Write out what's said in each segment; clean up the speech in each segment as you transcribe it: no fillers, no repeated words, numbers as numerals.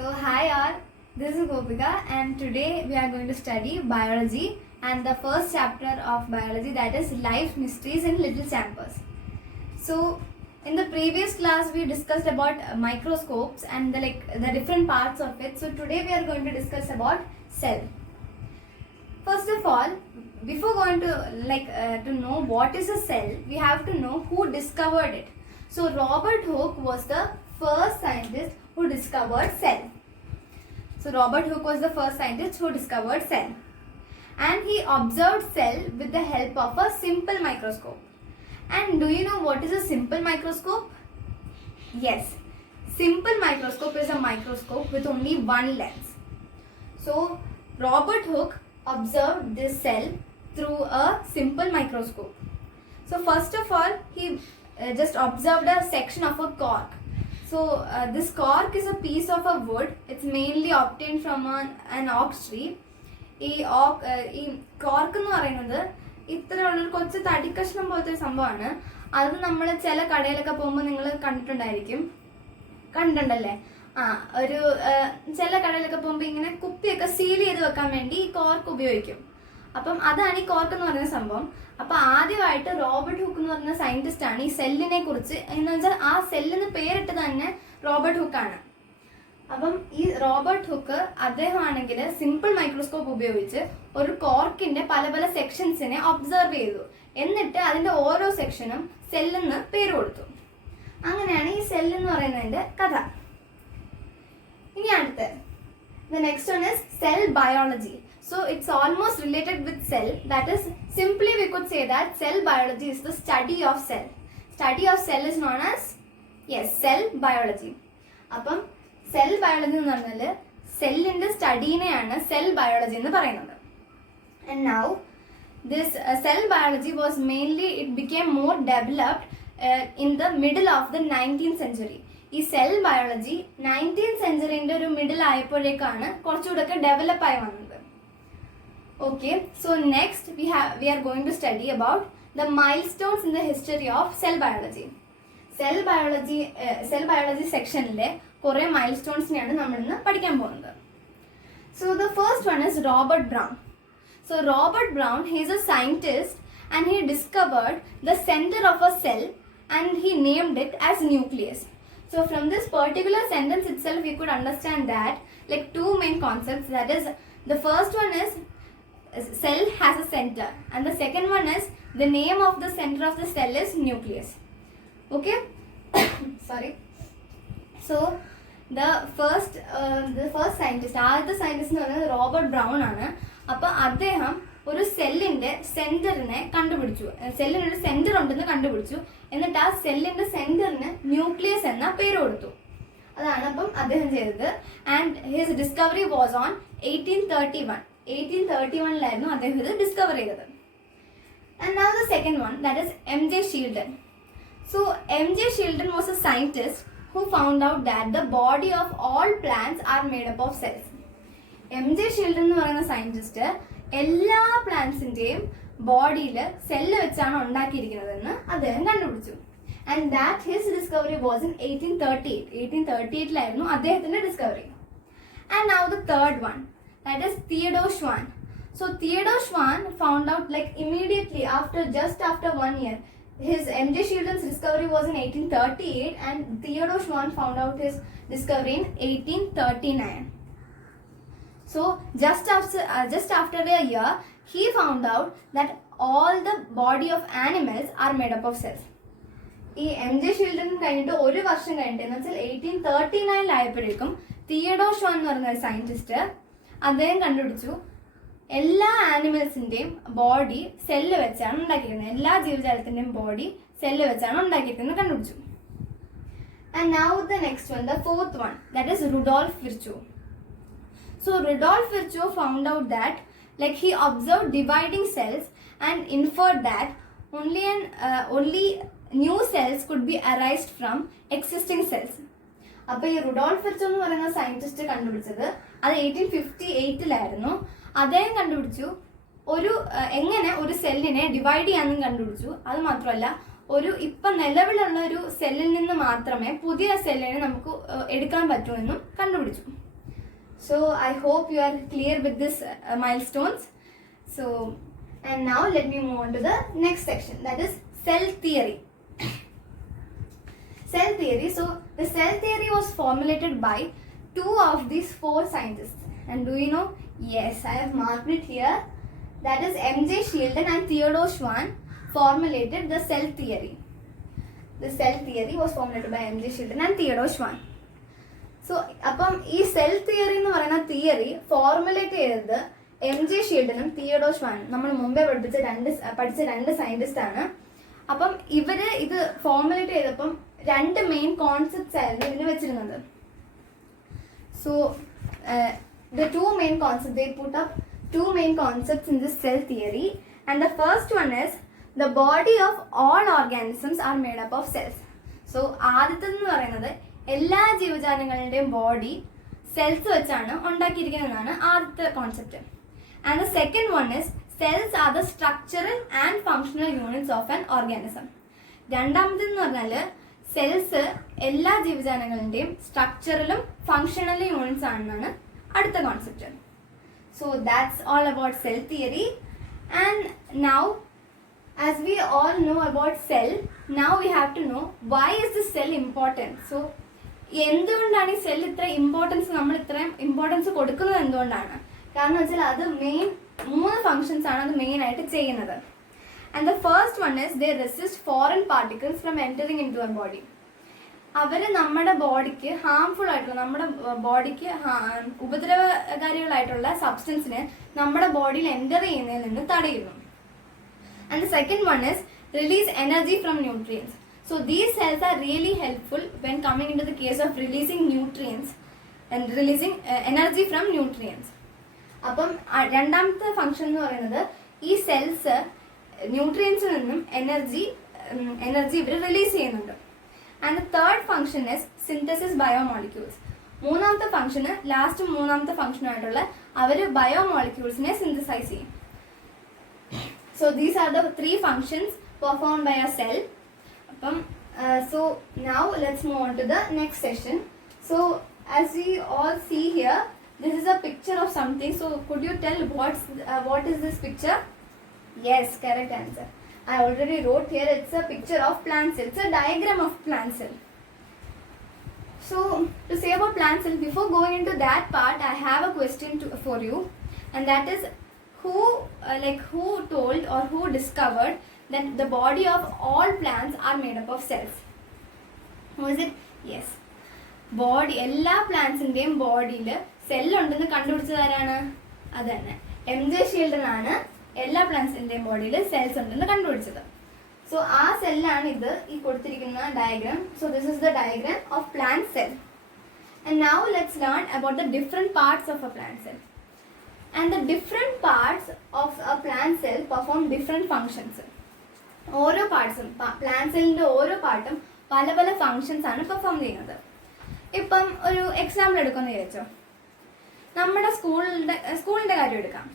So hi all, this is Gopika and today we are going to study biology and the first chapter of biology, that is life mysteries in little chambers. So in the previous class we discussed about microscopes and the different parts of it. So today we are going to discuss about cell. First of all, before going to know what is a cell, we have to know who discovered it. So Robert Hooke was the first scientist who discovered cell. So Robert Hooke was the first scientist who discovered cell. And he observed cell with the help of a simple microscope. And do you know what is a simple microscope? Yes, simple microscope is a microscope with only one lens. So Robert Hooke observed this cell through a simple microscope. So first of all, he just observed a section of a cork. So this cork is a piece of a wood. It's mainly obtained from an oak tree. ഈ കോർക്ക് എന്ന് പറയുന്നത് ഇത്രയുള്ളൊരു കുറച്ച് തടിക്കഷ്ണം പോലത്തെ ഒരു സംഭവമാണ്. അത് നമ്മൾ ചില കടയിലൊക്കെ പോകുമ്പോൾ നിങ്ങൾ കണ്ടിട്ടുണ്ടല്ലേ? ഒരു ചില കടയിലൊക്കെ പോകുമ്പോൾ ഇങ്ങനെ കുപ്പിയൊക്കെ സീൽ ചെയ്ത് വെക്കാൻ വേണ്ടി ഈ കോർക്ക് ഉപയോഗിക്കും. അപ്പം അതാണ് ഈ കോർക്ക് എന്ന് പറയുന്ന സംഭവം. അപ്പൊ ആദ്യമായിട്ട് റോബർട്ട് ഹുക്ക് എന്ന് പറയുന്ന സയന്റിസ്റ്റ് ആണ് ഈ സെല്ലിനെ കുറിച്ച്, എന്ന് വെച്ചാൽ ആ സെല്ലിന് പേരിട്ട് തന്നെ റോബർട്ട് ഹുക്കാണ്. അപ്പം ഈ റോബർട്ട് ഹുക്ക് അദ്ദേഹമാണെങ്കിൽ സിമ്പിൾ മൈക്രോസ്കോപ്പ് ഉപയോഗിച്ച് ഒരു കോർക്കിന്റെ പല പല സെക്ഷൻസിനെ ഒബ്സർവ് ചെയ്തു. എന്നിട്ട് അതിന്റെ ഓരോ സെക്ഷനും സെല്ലെന്ന് പേര് കൊടുത്തു. അങ്ങനെയാണ് ഈ സെല്ല് എന്ന് പറയുന്നതിന്റെ കഥ. ഇനി അടുത്ത് the next one is cell biology. So it's almost related with cell. That is, simply we could say that cell biology is the study of cell. Study of cell is known as cell biology. അപ്പം cell biology എന്ന് പറഞ്ഞാൽ സെല്ലിന്റെ സ്റ്റഡീനെയാണ് cell biology എന്ന് പറയുന്നത്. And now this cell biology was mainly, it became more developed in the middle of the 19th century. ഈ cell biology 19th സെഞ്ചുറിന്റെ ഒരു മിഡിൽ ആയപ്പോഴേക്കാണ് കുറച്ചുകൂടെ ഒക്കെ ഡെവലപ്പ് ആയി വന്നത്. Okay, so next we are going to study about the milestones in the history of cell biology. Cell biology sectionലെ കുറേ മൈൽസ്റ്റോൺസിനെയാണ് നമ്മൾ ഇന്ന് പഠിക്കാൻ പോകുന്നത്. So the first one is Robert Brown. So Robert Brown, he is a scientist and he discovered the center of a cell and he named it as nucleus. So from this particular sentence itself we could understand that like two main concepts. That is, the first one is cell has a center and the second one is the name of the center of the cell is nucleus. Okay. Sorry. So the first scientist, ആദ്യത്തെ സയന്റിസ്റ്റ് എന്ന് പറയുന്നത് Robert brown ആണ്. അപ്പൊ അദ്ദേഹം ഒരു സെല്ലിന്റെ സെന്ററിനെ കണ്ടുപിടിച്ചു. സെല്ലിന് ഒരു സെന്റർ ഉണ്ടെന്ന് കണ്ടുപിടിച്ചു. എന്നിട്ട് ആ സെല്ലിന്റെ സെന്ററിന് ന്യൂക്ലിയസ് എന്ന പേര് കൊടുത്തു. അതാണ് അപ്പം അദ്ദേഹം ചെയ്തത്. And his discovery was on 1831. 1831 അദ്ദേഹം ഇത് ഡിസ്കവർ ചെയ്തത്. And now the second one, that is M.J. Shieldon. So M.J. Shieldon was a scientist who found out that the body of all plants are made up of cells. M.J. Shieldon എന്ന് പറയുന്ന സയന്റിസ്റ്റ് എല്ലാ പ്ലാന്റ്സിന്റെയും ബോഡിയിൽ സെല്ല് വെച്ചാണ് ഉണ്ടാക്കിയിരിക്കുന്നതെന്ന് അദ്ദേഹം കണ്ടുപിടിച്ചു. And that his discovery was in 1838. 1838 അദ്ദേഹത്തിന്റെ discovery. And now the third one, that is Theodore Schwann. So Theodore Schwann found out immediately just after 1 year. His M.J. Shieldon's discovery was in 1838 and Theodore Schwann found out his discovery in 1839. So just after a year he found out that all the body of animals are made up of cells. ഈ M.J. Shieldon കഴിഞ്ഞിട്ട് ഒരു വർഷം കഴിഞ്ഞിട്ട് എന്ന് വെച്ചാൽ 1839 ആയപ്പോഴേക്കും Theodore Schwann എന്ന് പറയുന്ന ഒരു സയന്റിസ്റ്റ് അദ്ദേഹം കണ്ടുപിടിച്ചു എല്ലാ ആനിമൽസിന്റെയും ബോഡി സെല്ല് വെച്ചാണ് ഉണ്ടാക്കിയിരിക്കുന്നത്. എല്ലാ ജീവജാലത്തിന്റെയും ബോഡി സെല്ല് വെച്ചാണ് ഉണ്ടാക്കിയിരിക്കുന്നത് കണ്ടുപിടിച്ചു. And now the next one, the fourth one, that is Rudolf Virchow. So Rudolf Virchow found out that he observed dividing cells and inferred that only new cells could be arised from existing cells. അപ്പോൾ ഈ Rudolf Virchow എന്ന് പറയുന്ന സയന്റിസ്റ്റ് കണ്ടുപിടിച്ചത് അത് 1858 അദ്ദേഹം കണ്ടുപിടിച്ചു എങ്ങനെ ഒരു സെല്ലിനെ ഡിവൈഡ് ചെയ്യാമെന്നും കണ്ടുപിടിച്ചു. അത് മാത്രമല്ല ഇപ്പം നിലവിലുള്ള ഒരു സെല്ലിൽ നിന്ന് മാത്രമേ പുതിയ സെല്ലിനെ നമുക്ക് എടുക്കാൻ പറ്റൂ എന്നും കണ്ടുപിടിച്ചു. So I hope you are clear with this milestones. So, and now let me move on to the next section, that is cell theory. Cell theory. So the cell theory was formulated by two of these four scientists. And do you know? Yes, I have marked it here. That is M.J. Shieldon and Theodore Schwann formulated the cell theory. The cell theory was formulated by M.J. Shieldon and Theodore Schwann. So അപ്പം ഈ cell theory എന്ന് പറയുന്ന theory formulate ചെയ്തത് M.J. ഷീൽഡനും തിയഡോർ ഷ്വാനും, നമ്മൾ മുമ്പേ പഠിച്ച രണ്ട് സയന്റിസ്റ്റ് ആണ്. അപ്പം ഇവര് ഇത് ഫോർമുലേറ്റ് ചെയ്തപ്പം രണ്ട് മെയിൻ കോൺസെപ്റ്റ്സ് ആയിരുന്നു ഇതിന് വെച്ചിരുന്നത്. So the two main concepts, they put up two main concepts in this cell theory, and the first one is the body of all organisms are made up of cells. So ആദ്യത്തെന്ന് പറയുന്നത് എല്ലാ ജീവജാലങ്ങളുടെയും body cells വെച്ചാണ് ഉണ്ടാക്കിയിരിക്കുന്നതാണ് ആദ്യത്തെ concept. And the second one is cells are the structural and functional units of an organism. രണ്ടാമതെന്ന് പറഞ്ഞാൽ cells എല്ലാ ജീവജാലങ്ങളുടെയും സ്ട്രക്ചറലും ഫങ്ഷണൽ യൂണിറ്റ്സ് ആണെന്നാണ് അടുത്ത concept. So that's all about cell theory. And now as we all know about cell, now we have to know why is this cell important. So എന്തുകൊണ്ടാണ് ഈ സെൽ ഇത്ര നമ്മൾ ഇത്രയും ഇമ്പോർട്ടൻസ് കൊടുക്കുന്നത് എന്തുകൊണ്ടാണ്? കാരണം വെച്ചാൽ അത് മെയിൻ 3 ഫങ്ഷൻസ് ആണ് അത് മെയിൻ ആയിട്ട് ചെയ്യുന്നത്. And the first one is they resist foreign particles from entering into our body. അവർ നമ്മുടെ ബോഡിക്ക് ഹാംഫുൾ ആയിട്ടുള്ള, നമ്മുടെ ബോഡിക്ക് ഉപദ്രവകാരികളായിട്ടുള്ള സബ്സ്റ്റൻസിനെ നമ്മുടെ ബോഡിയിൽ എൻ്റർ ചെയ്യുന്നതിൽ നിന്ന് തടയുന്നു. And the second one is release energy from nutrients. So these cells are really helpful when coming into the case of releasing nutrients and releasing energy from nutrients. അപ്പം രണ്ടാമത്തെ ഫംഗ്ഷൻ എന്ന് പറയുന്നത് ഈ സെൽസ് ന്യൂട്രിയൻസിൽ നിന്നും എനർജി ഇവർ റിലീസ് ചെയ്യുന്നുണ്ട്. And the third function is synthesis biomolecules. മൂന്നാമത്തെ ഫംഗ്ഷനായിട്ടുള്ള അവർ ബയോമോളിക്യൂൾസിനെ സിന്തസൈസ് ചെയ്യും. So these are the 3 functions performed by a cell. So now let's move on to the next session. So as we all see here, this is a picture of something. So could you tell what is this picture? Yes, correct answer. I already wrote here, it's a picture of plant cell. It's a diagram of plant cell. So to say about plant cell, before going into that part, I have a question for you, and that is who told or who discovered that the body of all plants are made up of cells? Who is it? Yes, body, എല്ലാ പ്ലാന്റ്സിന്റെയും ബോഡിയിൽ സെൽ ഉണ്ടെന്ന് കണ്ടുപിടിച്ചത് ആരാണ്? അത് തന്നെ M.J. ഷീൽഡൻ ആണ് എല്ലാ പ്ലാന്റ്സിന്റെയും ബോഡിയിൽ സെൽസ് ഉണ്ടെന്ന് കണ്ടുപിടിച്ചത്. സോ ആ സെല്ലാണ് ഇത് ഈ കൊടുത്തിരിക്കുന്ന diagram. So this is the diagram of plant cell. And now let's learn about the different parts of A plant cell. And the different parts of a plant cell perform different functions. ഓരോ പാർട്സും പ്ലാന്റ് സെല്ലിന്റെ ഓരോ പാർട്ടും പല പല ഫങ്ഷൻസ് ആണ് പെർഫോം ചെയ്യുന്നത്. ഇപ്പം ഒരു എക്സാമ്പിൾ എടുക്കുമെന്ന് വിചാരിച്ചോ. നമ്മുടെ സ്കൂളിന്റെ കാര്യം എടുക്കാം.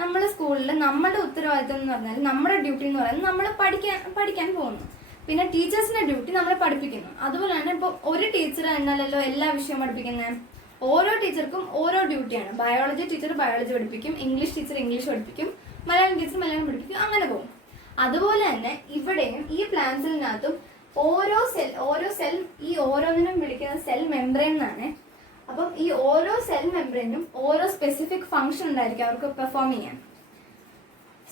നമ്മുടെ സ്കൂളിൽ നമ്മുടെ ഉത്തരവാദിത്തം എന്ന് പറഞ്ഞാൽ, നമ്മുടെ ഡ്യൂട്ടി എന്ന് പറയുന്നത് നമ്മൾ പഠിക്കാൻ പോകുന്നു. പിന്നെ ടീച്ചേഴ്സിന്റെ ഡ്യൂട്ടി നമ്മളെ പഠിപ്പിക്കുന്നു. അതുപോലെ തന്നെ ഇപ്പോൾ ഒരു ടീച്ചർ എന്നല്ലല്ലോ എല്ലാ വിഷയവും പഠിപ്പിക്കുന്നത്. ഓരോ ടീച്ചർക്കും ഓരോ ഡ്യൂട്ടിയാണ്. ബയോളജി ടീച്ചർ ബയോളജി പഠിപ്പിക്കും, ഇംഗ്ലീഷ് ടീച്ചർ ഇംഗ്ലീഷ് പഠിപ്പിക്കും, മലയാളം ടീച്ചർ മലയാളം പഠിപ്പിക്കും, അങ്ങനെ പോകും. അതുപോലെ തന്നെ ഇവിടെയും ഈ പ്ലാന്റ്സിനകത്തും ഓരോ സെൽ ഈ ഓരോന്നിനും വിളിക്കുന്ന സെൽ മെംബ്രെയിൻ എന്നാണ്. അപ്പം ഈ ഓരോ സെൽ മെംബ്രെയിനും ഓരോ സ്പെസിഫിക് ഫംഗ്ഷൻ ഉണ്ടായിരിക്കും അവർക്ക് പെർഫോം ചെയ്യാൻ.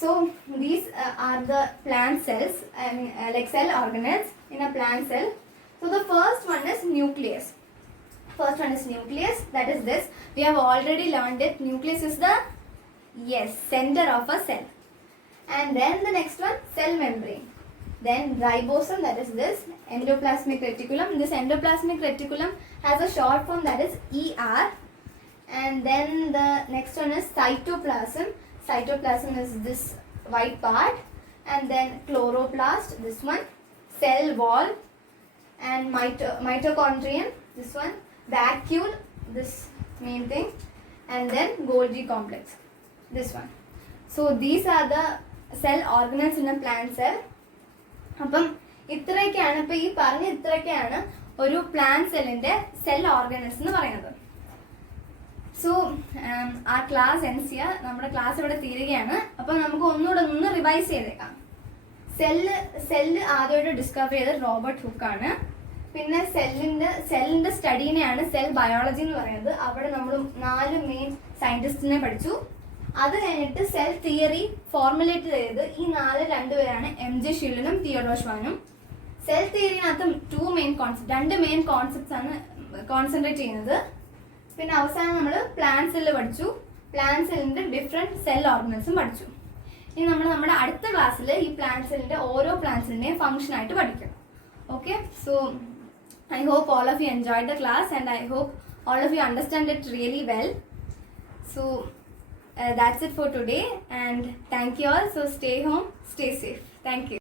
So these are the plant cells, like cell organelles in a plant cell. So the first one is nucleus. That is this. We have already learned it. Nucleus is the center of a cell. And then the next one, cell membrane. Then ribosome, that is this. Endoplasmic reticulum. This endoplasmic reticulum has a short form, that is ER. And then the next one is cytoplasm. Cytoplasm is this white part. And then chloroplast, this one. Cell wall. And mitochondrion, this one. Vacuole, this main thing, and then Golgi complex, this one. So these are the cell organelles in a plant cell. അപ്പം ഇത്രയൊക്കെയാണ്, ഇപ്പം ഈ പറഞ്ഞ ഇത്രയൊക്കെയാണ് ഒരു പ്ലാന്റ് സെല്ലിന്റെ cell organelles എന്ന് പറയുന്നത്. സോ ആ ക്ലാസ് എൻഡ് ചെയ്യുക. നമ്മുടെ ക്ലാസ് ഇവിടെ തീരുകയാണ്. അപ്പം നമുക്ക് ഒന്ന് റിവൈസ് ചെയ്തേക്കാം. സെല്ല് ആദ്യമായിട്ട് ഡിസ്കവർ ചെയ്തത് റോബർട്ട് ഹുക്കാണ്. പിന്നെ സെല്ലിന്റെ സ്റ്റഡീനെയാണ് സെൽ ബയോളജി എന്ന് പറയുന്നത്. അവിടെ നമ്മൾ 4 മെയിൻ സയന്റിസ്റ്റിനെ പഠിച്ചു. അത് കഴിഞ്ഞിട്ട് സെൽ തിയറി ഫോർമുലേറ്റ് ചെയ്തത് ഈ 2 പേരാണ്, MJ ഷില്ലനും തിയോഡോർ ഷ്വാനും. സെൽ തിയറിനകത്ത് 2 മെയിൻ കോൺസെപ്റ്റ്സ് ആണ് കോൺസെൻട്രേറ്റ് ചെയ്യുന്നത്. പിന്നെ അവസാനം നമ്മൾ പ്ലാന്റ് സെല്ല് പഠിച്ചു. പ്ലാന്റ് സെല്ലിന്റെ ഡിഫറെന്റ് സെൽ ഓർഗനൽസും പഠിച്ചു. ഇനി നമ്മൾ നമ്മുടെ അടുത്ത ക്ലാസ്സിൽ ഈ പ്ലാന്റ് സെല്ലിന്റെ ഓരോ പ്ലാന്റ് സെല്ലിന്റെയും ഫംഗ്ഷൻ ആയിട്ട് പഠിക്കും. Okay, so I hope all of you enjoyed the class and I hope all of you understand it really well. So that's it for today and thank you all. So stay home, stay safe. Thank you.